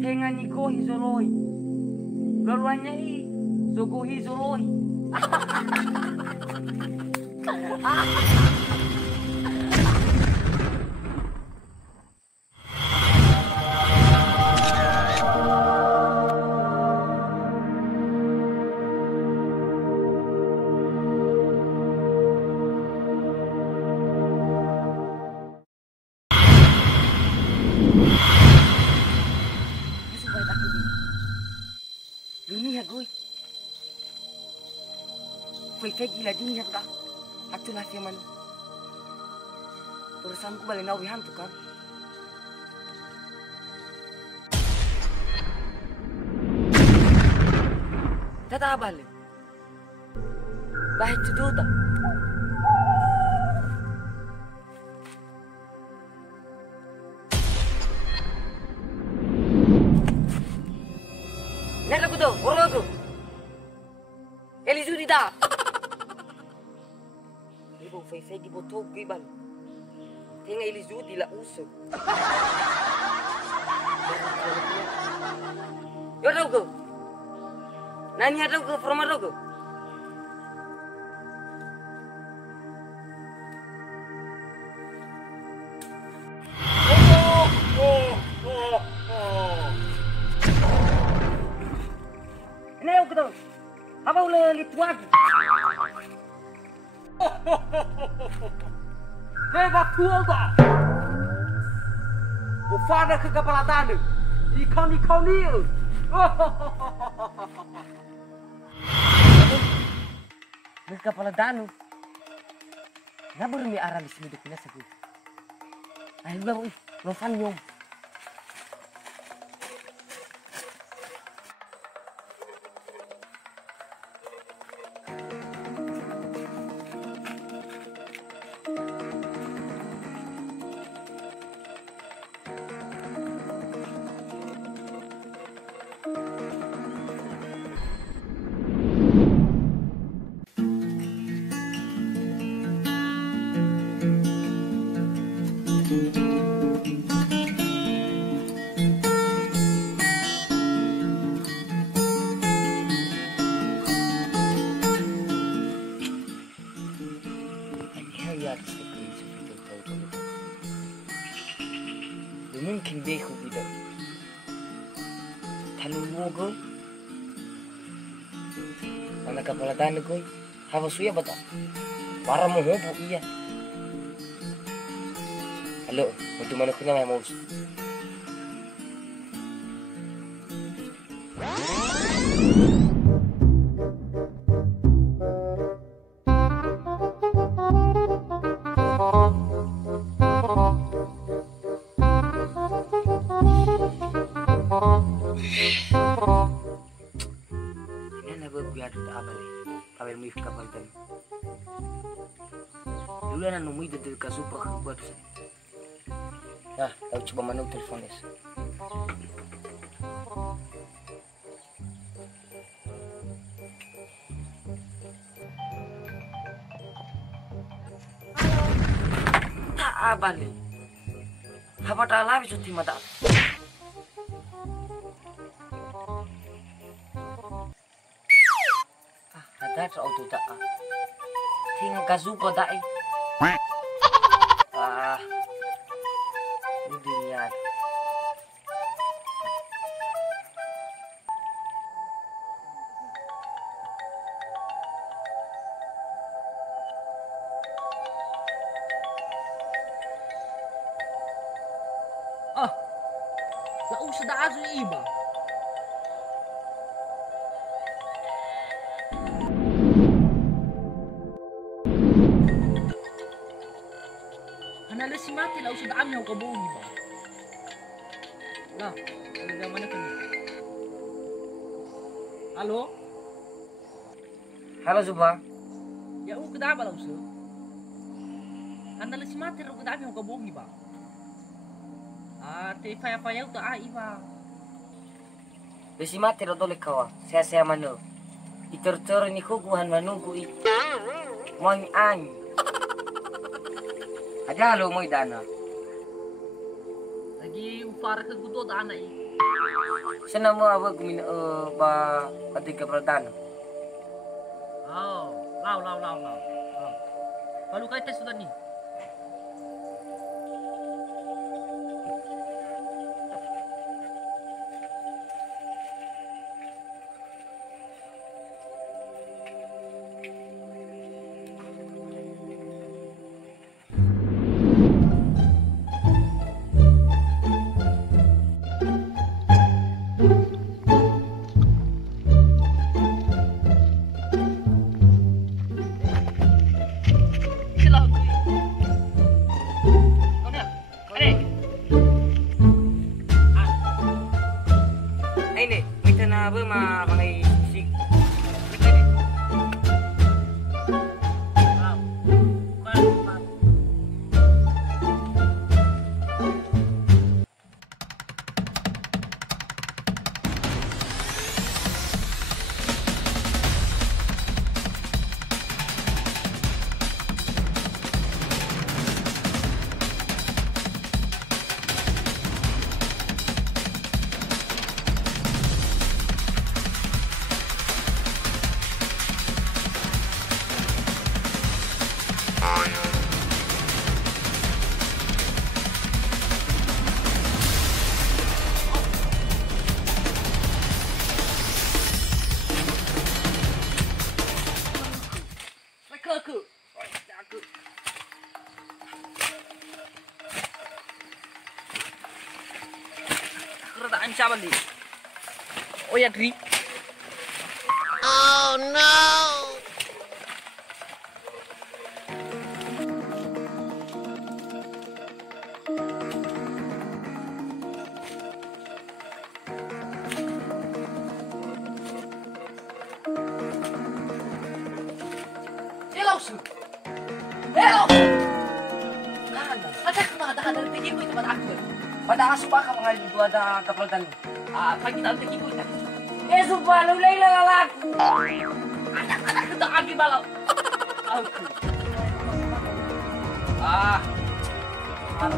Tenga ni ko hizoloi. Laluannya hi. Zogo hizoloi. Dunia gue. Foi gila dunia dah. Atu lah firman. Perusahaanku balik nawi hantu kan. Tata balik. Baik tu dah. Nak aku tu, orang aku. Elizu di dah. Ibu fai di botol kibal. Tengah Elizu di la usuk. Yo tahu ke? Nani ada ke format aku? Ini aku tahu. Apa boleh lituat? Hebat tua tak? Ufana ke kepala tanah. Ikan ni. Ke kepala danu. Kenapa rumi arah di sini dukungnya sebut? Ayo bang, losan nyom. Mungkin beku tidak. Tanam mogo. Anak kepala tanah koi. Hawa suya bata. Para mo hobo iya. Halo, untuk mana kena mai mau? Dulu anak nemu itu dari kasupa buat sini. Nah, aku coba mana teleponnya. Tak abali. Apa tak lagi cuti mata? Ada auto tak? Tinggal kasupa tak? Lihat. Lau sudah azu iba. Analisi mati lau sudah amnya ko bungi ba. Lah, ada mana kan? Halo? Halo Zuba. Ya u kedapa lang sir. Andala si Mater u kedami ho kabong iba. Te faya uta iba. Besi mati ro dole kawa. Saya mano. Itor-tor ni kuguhan manunggu i. Moing ang. Ada halo mo idana. Lagi upara ke gudo da anai. Sana mo awag min ba ketika perdana. Oh, lau. Kalau kau tes sudah ni. Ini, kita na ba mga isig. Keretaan siapa nih? Oh ya Dri. Oh no! Hello su. Hello. Ada kemana dari tinggi itu pada aku. Pada asuba ka mga lido ada kapaldan. Pagi tak tinggi itu. Zuba, lulay lang ang ako. Anak kita agi balau. Aku. Mana.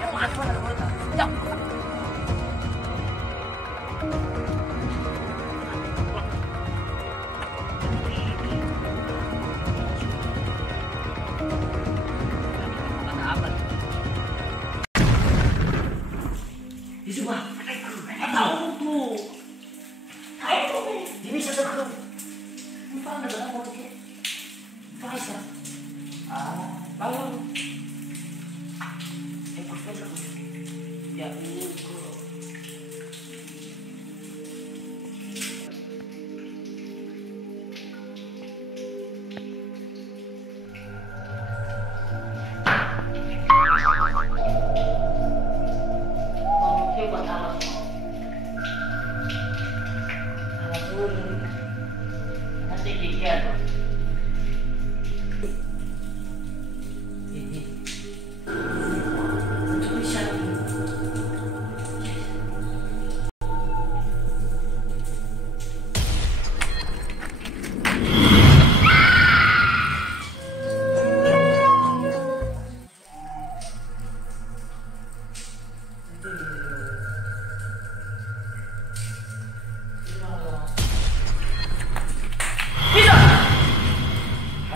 Yang mana? Ya. Zuba, Tahu tuh. di bisa terkau. Lupa ada dalam mau ke. Paisa. Bangun. Ya, ini ko. Nanti dikit.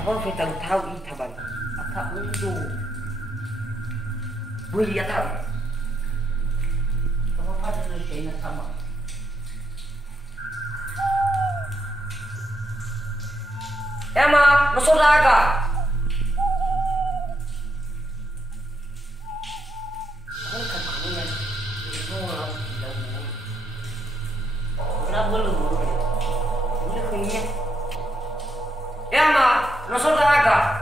Ako kita tahu itaban. Apa itu? Boleh ya tahu. Apa pada selesai sama? Emma, masuk laga. Ako ka kamuyan. Ito lang ilaw. Wala bolo. Wala ko niya. Emma, masuk laga.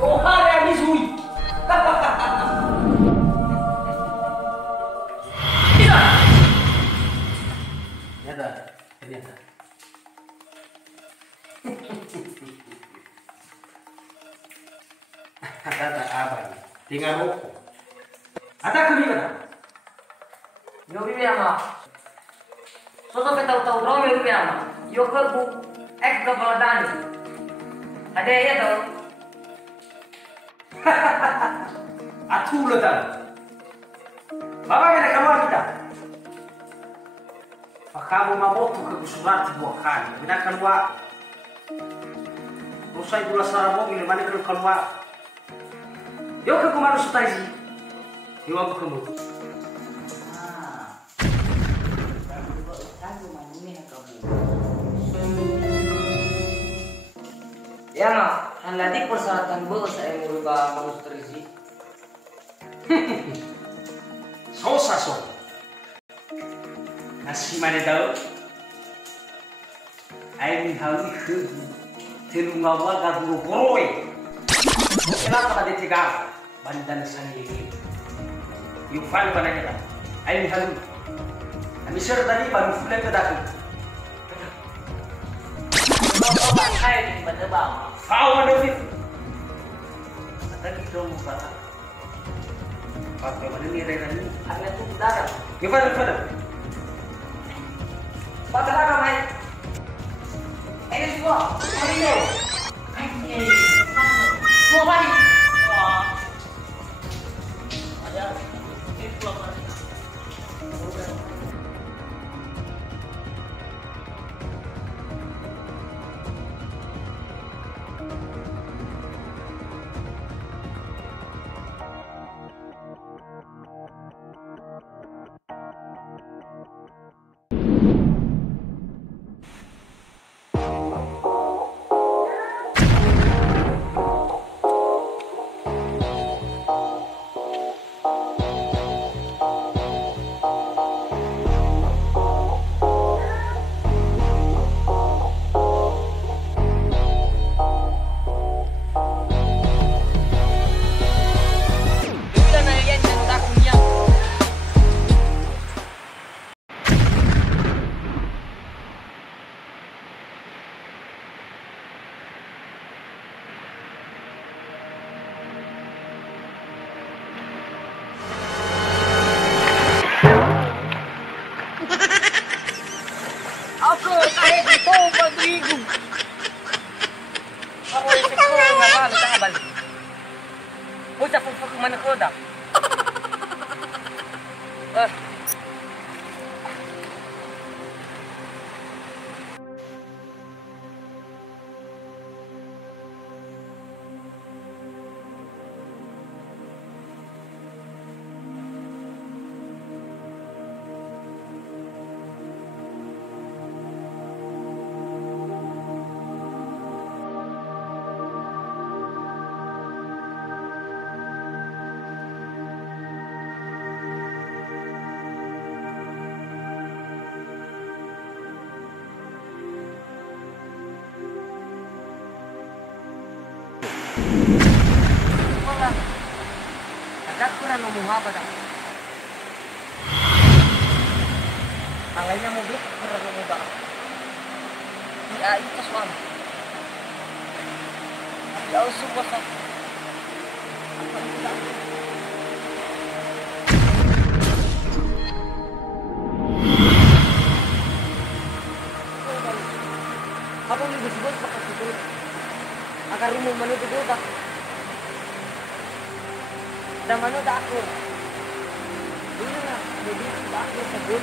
Oh, hari habis hui. Bisa. ternyata. Kata abang, tinggal rokok. Ada kemana? Yo bibi ama. Soto ke tahu-tahu dong yo bibi ama. Yo ke bu ek kepala dan. Ada ya tau. Atu letan. Bapa mana keluar kita? Pak kamu mau tuh ke surat dua kali. Mana keluar? Usai dua sarang mobil mana keluar? Yo ke kumanu sutaisi. Yo aku kamu. Ya no, nanti persyaratan bos saya merubah bonus terisi. Sosa so. Nasi mana tahu? Air minum ke terungawa gaguru boroi. Kenapa tadi tiga? Bandan sani ini. Yufal bananya tak? Air minum. Kami ser tadi baru fulan ke daku. Bapak saya di mana bang? Fau mana fit? Tadi kita mau apa? Apa mana ni rela ni? Ada tuh darah. Gimana? Pakai apa mai? Ini semua. Ini. Mau balik. Wah. Ada. Ini pulang lagi. Aku kahit ito pag-igo. Ako isip ko nga ba, nakabal. Pucha, kung manakoda. Agak kurang ngomong apa dah. Tangannya mobil kurang ngomong dah. Ya itu suami. Ya semua sah. Apa tidak? Apa yang disebut pakai itu? Agar rumah mana itu dah. Dan mana dah aku? Ini lah, jadi dah aku sebut.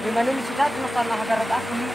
Di mana mesti dah masalah hadarat aku ni.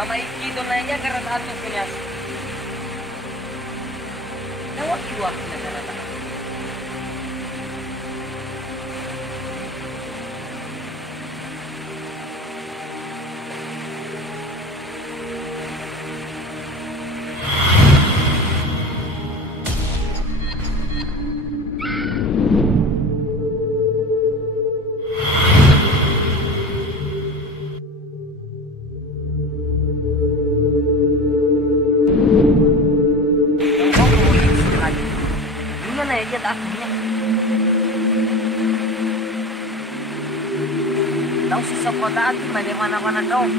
Kama iki do nanya karena satu punya. Nawak iwa punya karena. Lihat akunya. Tahu sisa kota aku mana dong.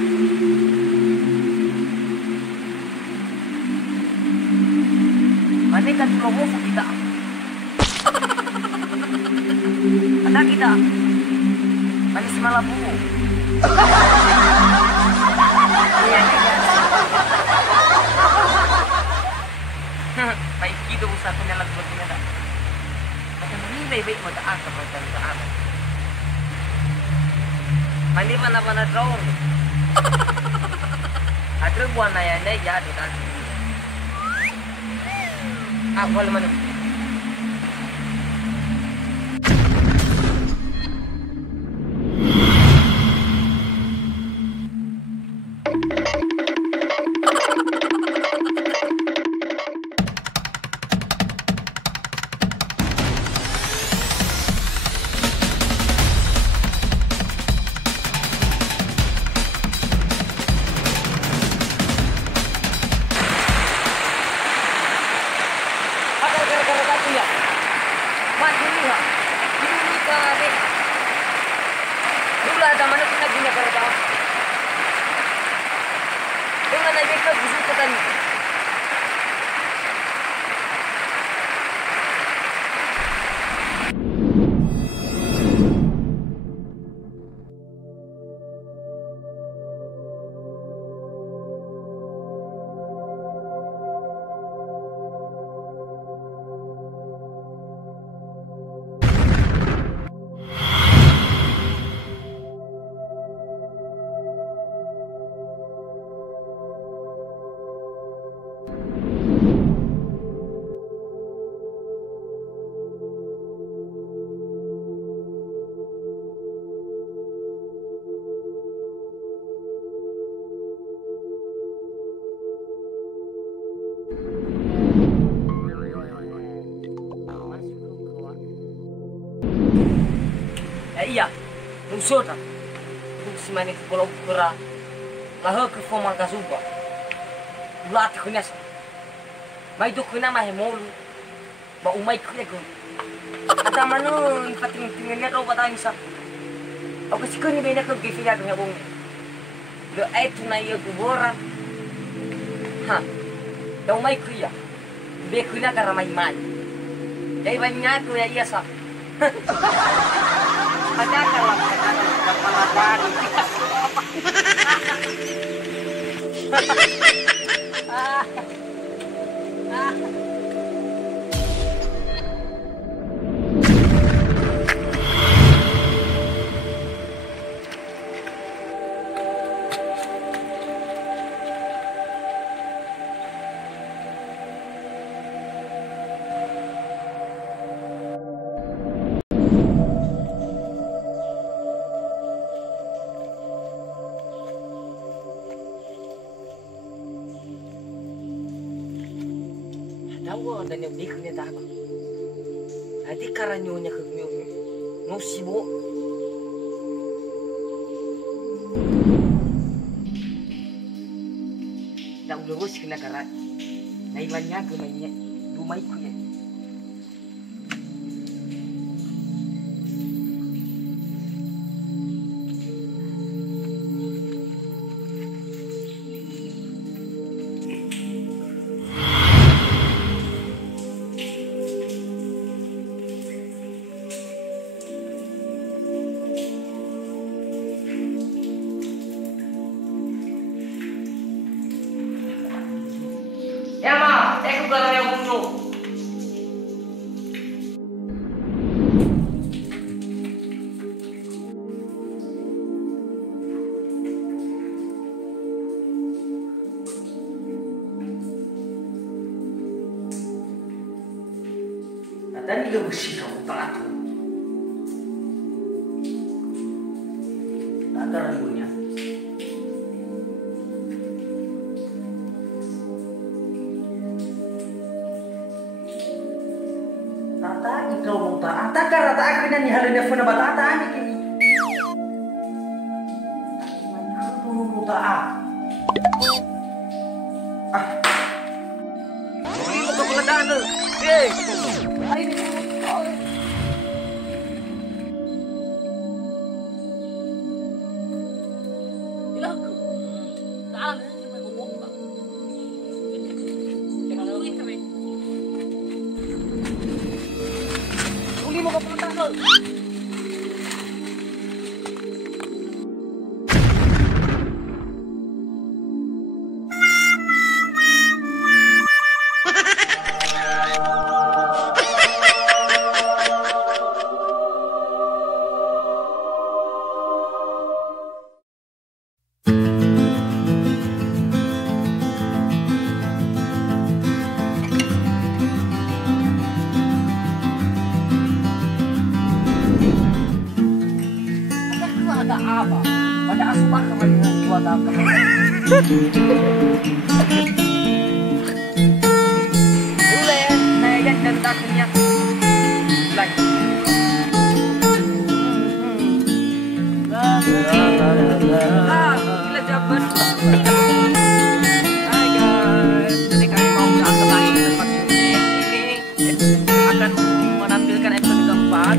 Mana kan logo kita. Ada kita. Mana si Malabu. Iya. Baik gitu usah punya lagu begini dah. Ini baik-baik mau tak angkat, Mandi mana dong. Ada buana ya, ya ada kan. Boleh mana? Iya, nusota. Si manik kalau kura, lah ke formal kasuba. Ulat kunyas. Mai do kuna mah molu. Ba umai kunya ko. Ada manu pating-tingnya ro patang isa. Ako sikoni bena ko gifila ko ngabong. Do ay tunay yo kubora. Ha. Da umai kuya. Be kuna karamay mai. Dai banya ko ya iya sa. Ada kalau kepala dari tahu dan yang diknya tak apa. Nanti karanyonya ke no sibo. Tak udah bos kena karat. Nailannya ke mainnya, lumai kuya. Ya ma, aku kalau yang bunuh. Ayo bersih kamu tak atur. Tak ada ragunya. Tata ikaw mo ta. Ata ka rata akin ni halina fo na batata ani kini. Ano mo ta ah. Ah. Hindi mo ka pala daan. Eh! Ay ni. Ilang ko. Daan na may bubok ba? Ulit kami. Hindi mo ka pala daan. Ada apa? Pada asupan kembali dengan kuota kembali. Dulu ya, naik dan takutnya. Lagi. Ah, gila jabat. Hai guys, jadi kami mau langsung lagi ke tempat syuting. Ini akan menampilkan episode keempat.